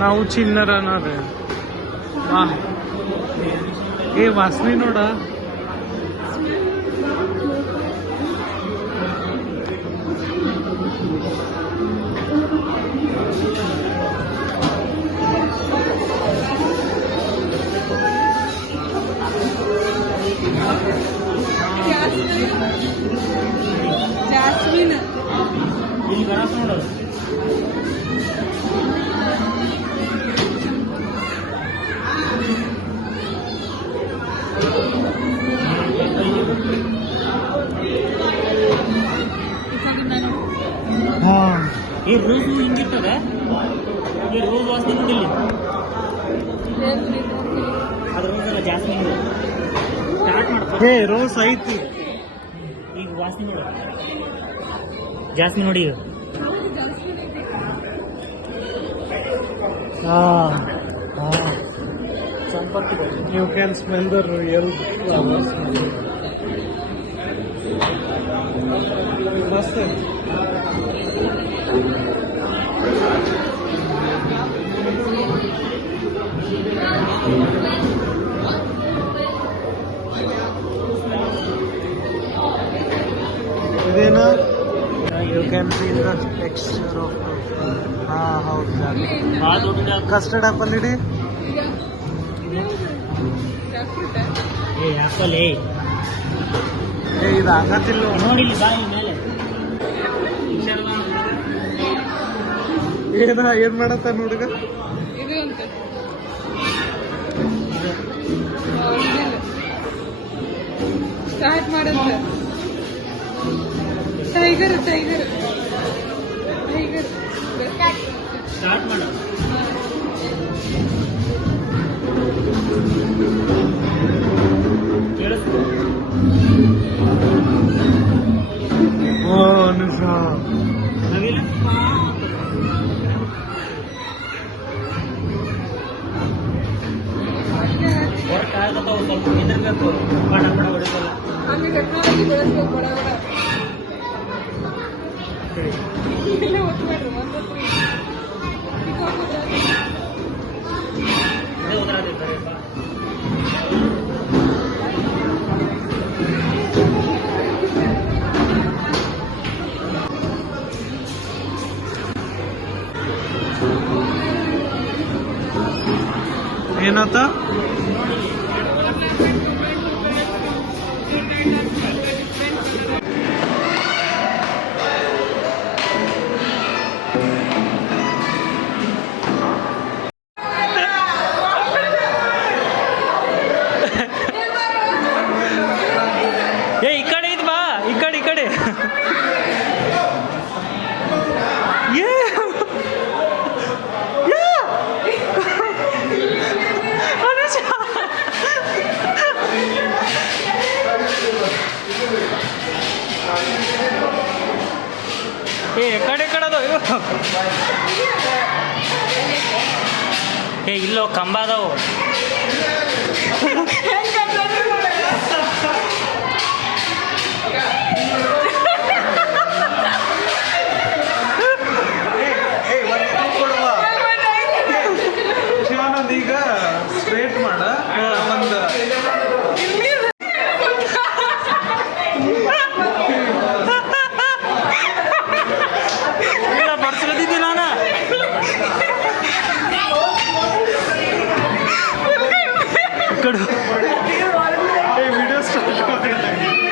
ನಾವು ಚಿನ್ನರ ನೋಡ್ರಿ. ವಾ ಏ ವಾಸನೆ ನೋಡ. ಜಾಸ್ಮಿನ್ ಈ ರೋಸ್ ಹಿಂಗಿರ್ತದ. ಈ ರೋಸ್ ವಾಸನೆ ನೋಡಿಲ್ಲ, ಅದು ರೋಸ್ ಅಲ್ಲ, ಜಾಸ್ಮಿನ್. ಸ್ಟಾರ್ಟ್ ಮಾಡ್ತಾರೆ. ಏ ರೋಸ್ ಐತಿ ಈಗ ವಾಸನೆ ನೋಡು, ಜಾಸ್ಮಿನ್ ನೋಡಿ. ಈಗ ಸಂಪರ್ಕ you can smell the real flowers. ಮಸ್ತ್ ಐತಿ. ಇದೇನು you can feel the texture of. ಹೌದು ಭಾಳ ದೊಡ್ಡ ಕಸ್ಟರ್ಡ್ ಆಪಲ್ ಇಡಿ. ಏ ಆಪಲ್. ಏ ಇದು ಆಗತ್ತಿಲ್ಲ ನೋಡಿಲ್ಲ ಬಾಯಿ ಮೇಲೆ. ಏನ್ ಮಾಡತ್ತ ನೋಡಿಗ. ಇದು ಅಂತ ಸ್ಟಾರ್ಟ್ ಮಾಡಂತ. ಟೈಗರ್ ಟೈಗರ್ ಟೈಗರ್ ಸ್ಟಾರ್ಟ್ ಮಾಡ. ಓ ಅನುಷ ನವಿಲ ವರ್ಕ್ ಆಗತ್ತವ, ಸ್ವಲ್ಪ ನಿಂದಿರ್ಬೇಕು, ಪಡ ಪಡ ಹೊಡಿತಲ್ಲ. ಆಮೇಲೆ ಟೆಕ್ನಾಲಜಿ ಬೆಳೆಸ್ಬೇಕು ಬಡ ಬಡ. ಇಲ್ಲ ಒತ್ತು ಮಾಡ್ರಿ, 1 2 3 ಅದೇ ಉದರಾದೈತೆ ಬಾ. ಏನಾತ. ಏ ಈ ಕಡೆ ಇದು ಬಾ, ಈ ಕಡೆ ಈ ಕಡೆ. ಏ ಕಡೆ ಕಡದು. ಏ ಇಲ್ಲೋ ಕಂಬ ಅದಾವು. ಈಗ ಸ್ಟ್ರೇಟ್ ಮಾಡ ಒಂದು. ಇಲ್ಲ ಬಡ್ಸ್ಕೊತಿದ್ದಿ ನಾನು. ವಿಡಿಯೋ ಸ್ಟಾರ್ಟ್ ಮಾಡಿ.